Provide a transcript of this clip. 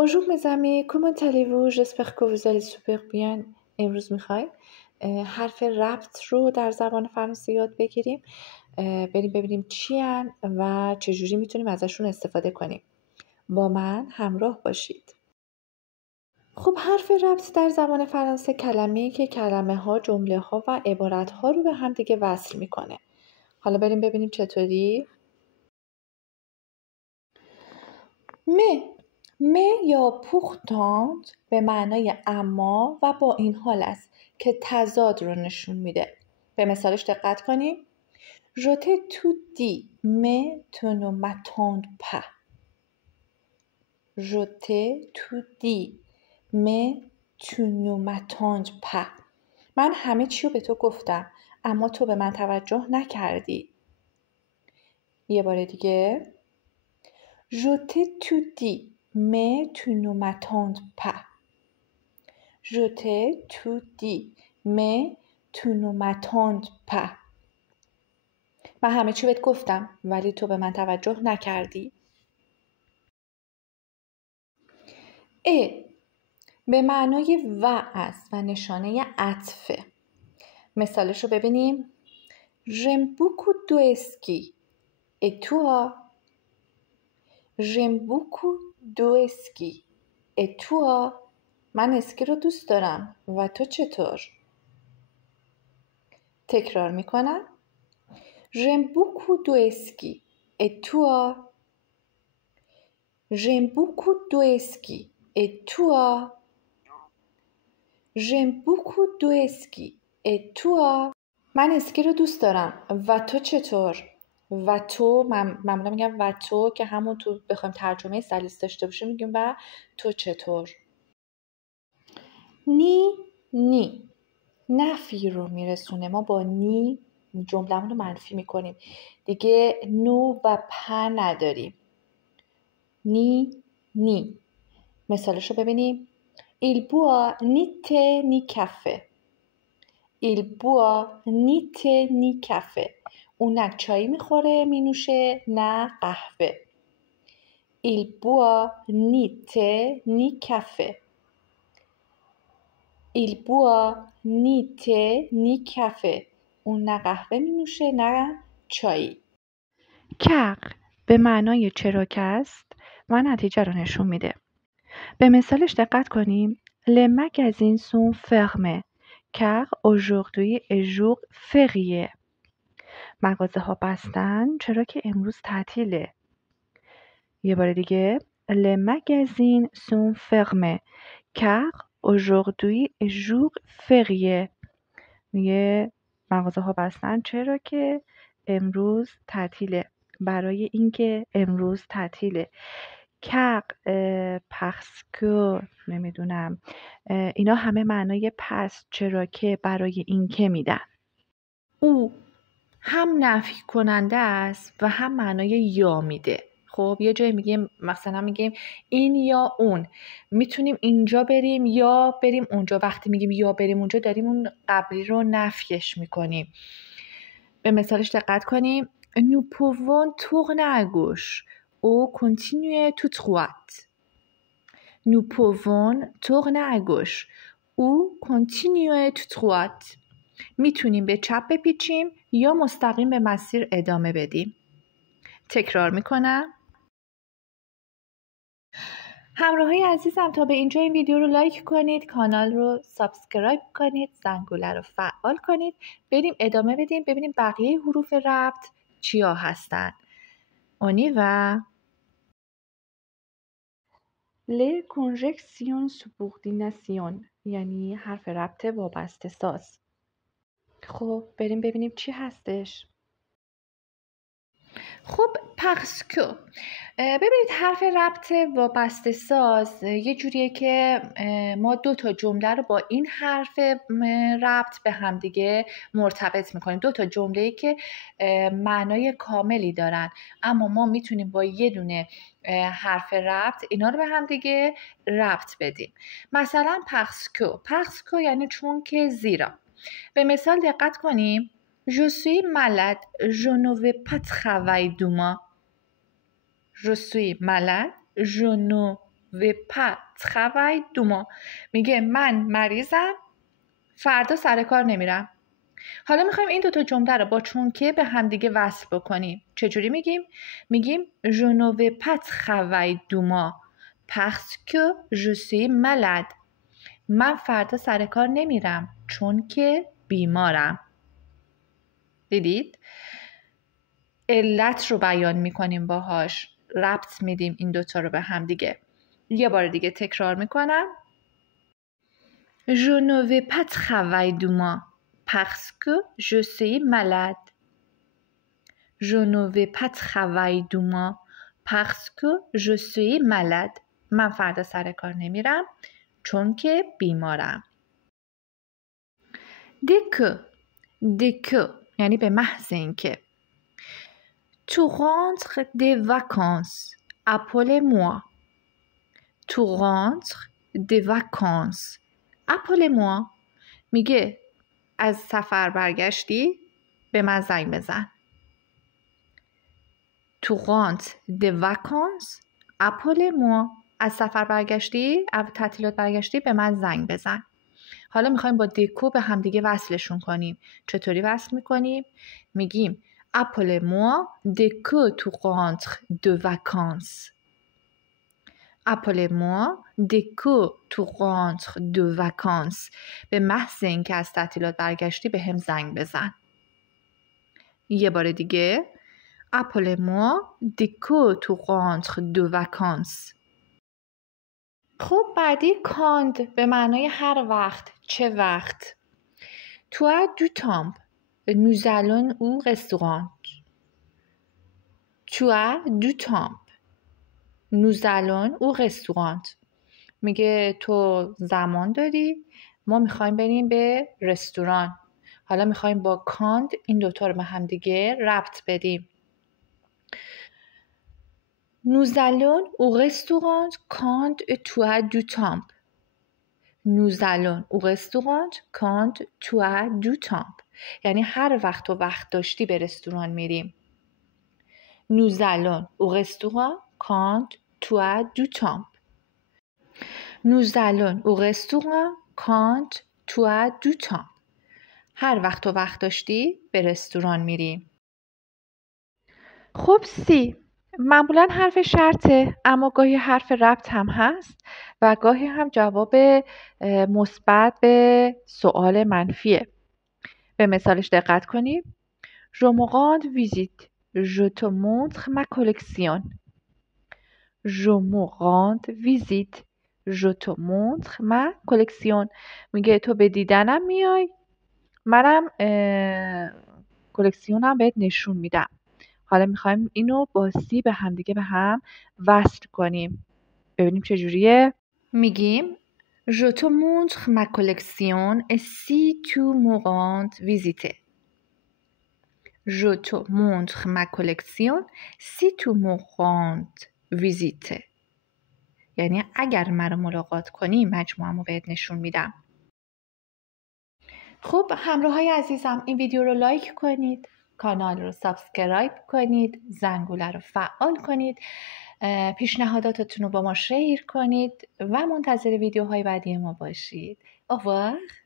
Bonjour mes amis, comment allez-vous? J'espère que vous allez super bien. امروز میخوایم حرف ربط رو در زبان فرانسه یاد بگیریم. بریم ببینیم چی هن و چجوری میتونیم ازشون استفاده کنیم. با من همراه باشید. خب حرف ربط در زبان فرانسه کلمه‌ای که کلمه ها، جمله ها و عبارت ها رو به هم دیگه وصل میکنه. حالا بریم ببینیم چطوری. مه یا پورتانت به معنای اما و با این حال است که تضاد رو نشون میده. به مثالش دقت کنیم. Je t'ai tout dit mais tu ne m'attends pas. Je t'ai tout dit mais tu ne m'attends pas. من همه چی رو به تو گفتم اما تو به من توجه نکردی. یه بار دیگه. Je t'ai tout dit mais tu ne m'attends pas. Je t'ai tout dit mais tu ne m'attends pas. من همه چی بهت گفتم ولی تو به من توجه نکردی. به معنای و است و نشانه عطفه. مثالش رو ببینیم. J'aime beaucoup de ski. Et toi? J'aime beaucoup de ski. Et toi? من اسکی رو دوست دارم و تو چطور؟ تکرار میکنم. J'aime beaucoup de ski. Et toi? J'aime beaucoup de ski. Et toi? J'aime beaucoup de ski. Et toi? من اسکی رو دوست دارم و تو چطور؟ و تو معمولا میگم و تو که همون تو بخوایم ترجمه سلیس داشته باشیم میگیم و تو چطور؟ نی نفی رو میرسونه. ما با نی جمله‌مون رو منفی میکنیم. دیگه نو و پ نداریم. نی مثالش رو ببینیم. Il boit ni thé ni café. Il boit ni thé ni café. اون نه چایی میخوره مینوشه نه قهوه. Il boit ni thé ni café. Il boit ni thé ni café. اون نه قهوه مینوشه نه چایی. کق به معنای چرا که است و نتیجه رو نشون میده. به مثالش دقت کنیم. Les magasins sont fermés car aujourd'hui est jour férié. مغازه ها بستن چرا که امروز تعطیله. یه بار دیگه. Les magasins sont fermés car aujourd'hui est jour férié. میگه مغازه ها بستن چرا که امروز تعطیله. برای اینکه امروز تعطیله. کق، پخسکو، نمیدونم، اینا همه معنای پس، چرا که، برای اینکه میدن. او هم نفی کننده است و هم معنای یا میده. خب یه جایی میگیم مثلا میگیم این یا اون، میتونیم اینجا بریم یا بریم اونجا. وقتی میگیم یا بریم اونجا داریم اون قبلی رو نفیش میکنیم. به مثالش دقت کنیم. Nous pouvons tourner à gauche ou continuer tout droit. Nous pouvons tourner à gauche ou continuer tout droit. میتونیم به چپ بپیچیم یا مستقیم به مسیر ادامه بدیم. تکرار میکنم. همراهای عزیزم تا به اینجا این ویدیو رو لایک کنید، کانال رو سابسکرایب کنید، زنگوله رو فعال کنید. بریم ادامه بدیم ببینیم بقیه حروف ربط چیا هستن. اونی و Les conjonctions subordination یعنی حرف ربط وابسته ساز. خب بریم ببینیم چی هستش. خب پخسکو، ببینید حرف ربط وابسته ساز یه جوریه که ما دو تا جمله رو با این حرف ربط به هم دیگه مرتبط میکنیم. دو تا جمله‌ای که معنای کاملی دارن اما ما میتونیم با یه دونه حرف ربط اینا رو به هم دیگه ربط بدیم. مثلا پخسکو یعنی چون که زیرا. به مثال دقت کنیم. Je suis malade, je ne vais pas travailler demain. Je suis malade, je ne vais pas travailler demain. میگه من مریضم، فردا سر کار نمیرم. حالا میخوایم این دوتا جمله رو با چون که به همدیگه وصل بکنیم. چجوری میگیم؟ میگیم je ne vais pas travailler demain parce que je suis malade. من فردا سر کار نمیرم چون که بیمارم. دیدید؟ علت رو بیان میکنیم باهاش، ربط میدیم این دوتا رو به هم دیگه. یه بار دیگه تکرار میکنم. Je ne vais pas travailler demain parce que je suis malade. Je ne vais pas travailler demain parce que je suis malade. من فردا سر کار نمیرم چون که بیمارم. Dès que یعنی به محض اینکه. Tu rentres des vacances. Appelez-moi. Tu rentres des vacances. Appelez-moi. میگه از سفر برگشتی به من زنگ بزن. Tu rentres des vacances. Appelez-moi. از سفر برگشتی، از تعطیلات برگشتی به من زنگ بزن. حالا میخوایم با دکو به همدیگه وصلشون کنیم. چطوری وصل میکنیم؟ میگیم Appelez-moi dès que tu rentres de vacances. Appelez-moi dès que tu rentres de vacances. به محض اینکه از تعطیلات برگشتی به هم زنگ بزن. یه بار دیگه. Appelez-moi dès que tu rentres de vacances. خب بعدی کاند به معنای هر وقت، چه وقت. Tu as du temps. Nous allons au restaurant. Tu as du temps. Nous allons au restaurant. میگه تو زمان داری، ما میخوایم بریم به رستوران. حالا میخوایم با کاند این دوتا رو به هم دیگه ربط بدیم. Nous allons au restaurant quand tu as du temps. Nous allons au restaurant quand tu as du temps. یعنی هر وقت و وقت داشتی به رستوران میریم. Nous allons au restaurant quand tu as du temps. Nous allons au restaurant quand tu as du temps. هر وقت و وقت داشتی به رستوران میریم. خب سی معمولا حرف شرطه، اما گاهی حرف ربط هم هست و گاهی هم جواب مثبت به سوال منفیه. به مثالش دقت کنیم. Je me rends visite. Je te montre ma collection. Je me rends visite. Je te montre ma collection. میگه تو به دیدنم میای، منم کلکسیونم بهت نشون میدم. حالا میخوایم اینو با سی به هم دیگه به هم وصل کنیم. ببینیم چجوریه. میگیم Je te montre ma collection si tu me rends visite. Je te montre ma collection si tu me rends visite. یعنی اگر مرا ملاقات کنی مجموعه‌مو بهت نشون میدم. خب همراهای عزیزم این ویدیو رو لایک کنید، کانال رو سابسکرایب کنید، زنگوله رو فعال کنید، پیشنهاداتتون رو با ما شیر کنید و منتظر ویدیوهای بعدی ما باشید. au revoir.